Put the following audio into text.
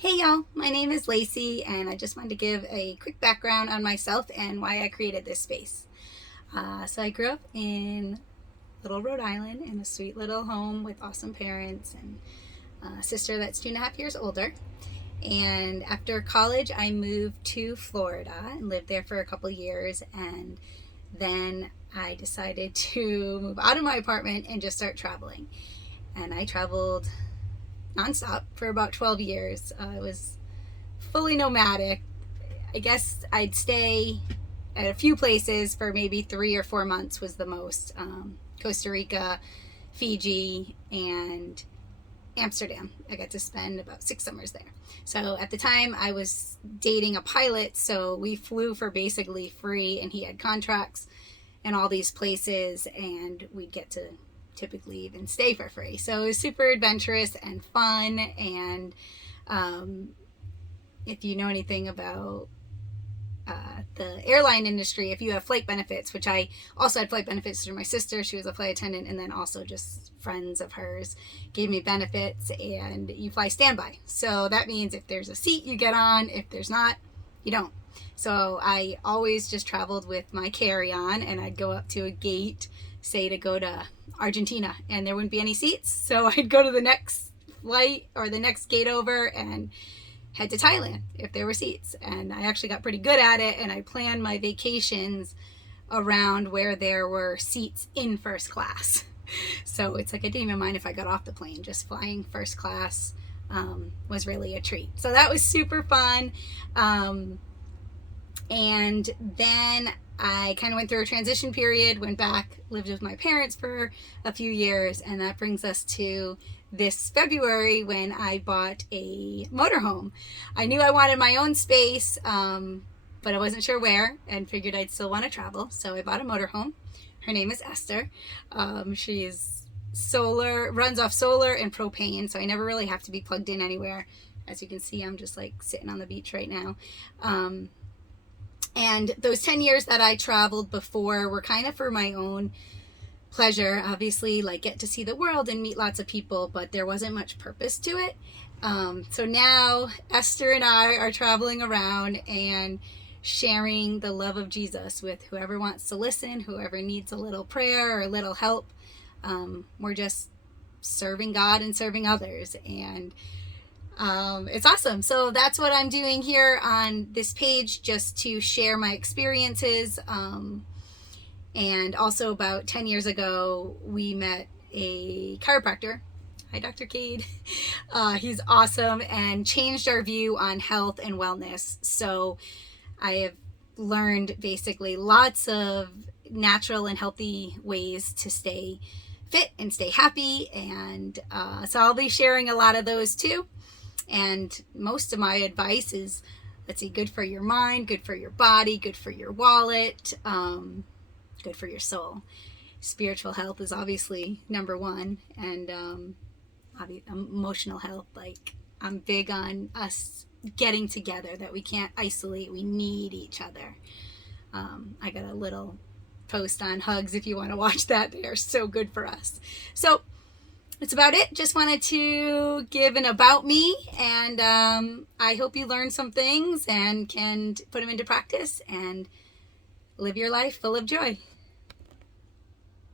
Hey y'all, my name is Lacey, and I just wanted to give a quick background on myself and why I created this space. So I grew up in Little Rhode Island in a sweet little home with awesome parents and a sister that's 2.5 years older. And after college, I moved to Florida and lived there for a couple years. And then I decided to move out of my apartment and just start traveling. And I traveled nonstop for about 12 years. I was fully nomadic. I guess I'd stay at a few places for maybe 3 or 4 months was the most. Costa Rica, Fiji, and Amsterdam. I got to spend about 6 summers there. So at the time I was dating a pilot, so we flew for basically free, and he had contracts in all these places, and we'd get to typically even stay for free. So it was super adventurous and fun. And if you know anything about the airline industry, if you have flight benefits, which I also had flight benefits through my sister, she was a flight attendant, and then also just friends of hers gave me benefits, and you fly standby. So that means if there's a seat, you get on. If there's not, you don't. So I always just traveled with my carry-on, and I'd go up to a gate, say to go to Argentina, and there wouldn't be any seats. So I'd go to the next flight or the next gate over and head to Thailand if there were seats. And I actually got pretty good at it, and I planned my vacations around where there were seats in first class. So it's like I didn't even mind if I got off the plane. Just flying first class was really a treat. So that was super fun. And then I kind of went through a transition period, went back, lived with my parents for a few years, and that brings us to this February when I bought a motorhome. I knew I wanted my own space, but I wasn't sure where, and figured I'd still want to travel, so I bought a motorhome. Her name is Esther. She is runs off solar and propane, so I never really have to be plugged in anywhere. As you can see, I'm just like sitting on the beach right now. And those 10 years that I traveled before were kind of for my own pleasure. Obviously, like, get to see the world and meet lots of people, but there wasn't much purpose to it. So now Esther and I are traveling around and sharing the love of Jesus with whoever wants to listen, whoever needs a little prayer or a little help. We're just serving God and serving others, and it's awesome. So that's what I'm doing here on this page, just to share my experiences. And also about 10 years ago, we met a chiropractor. Hi, Dr. Cade. He's awesome and changed our view on health and wellness. So I have learned basically lots of natural and healthy ways to stay fit and stay happy. And so I'll be sharing a lot of those too. And most of my advice is, let's see, good for your mind, good for your body, good for your wallet, good for your soul. Spiritual health is obviously number one, and emotional health. Like, I'm big on us getting together, that we can't isolate, we need each other. I got a little post on hugs if you want to watch that. They are so good for us. So that's about it. Just wanted to give an about me, and I hope you learned some things and can put them into practice and live your life full of joy.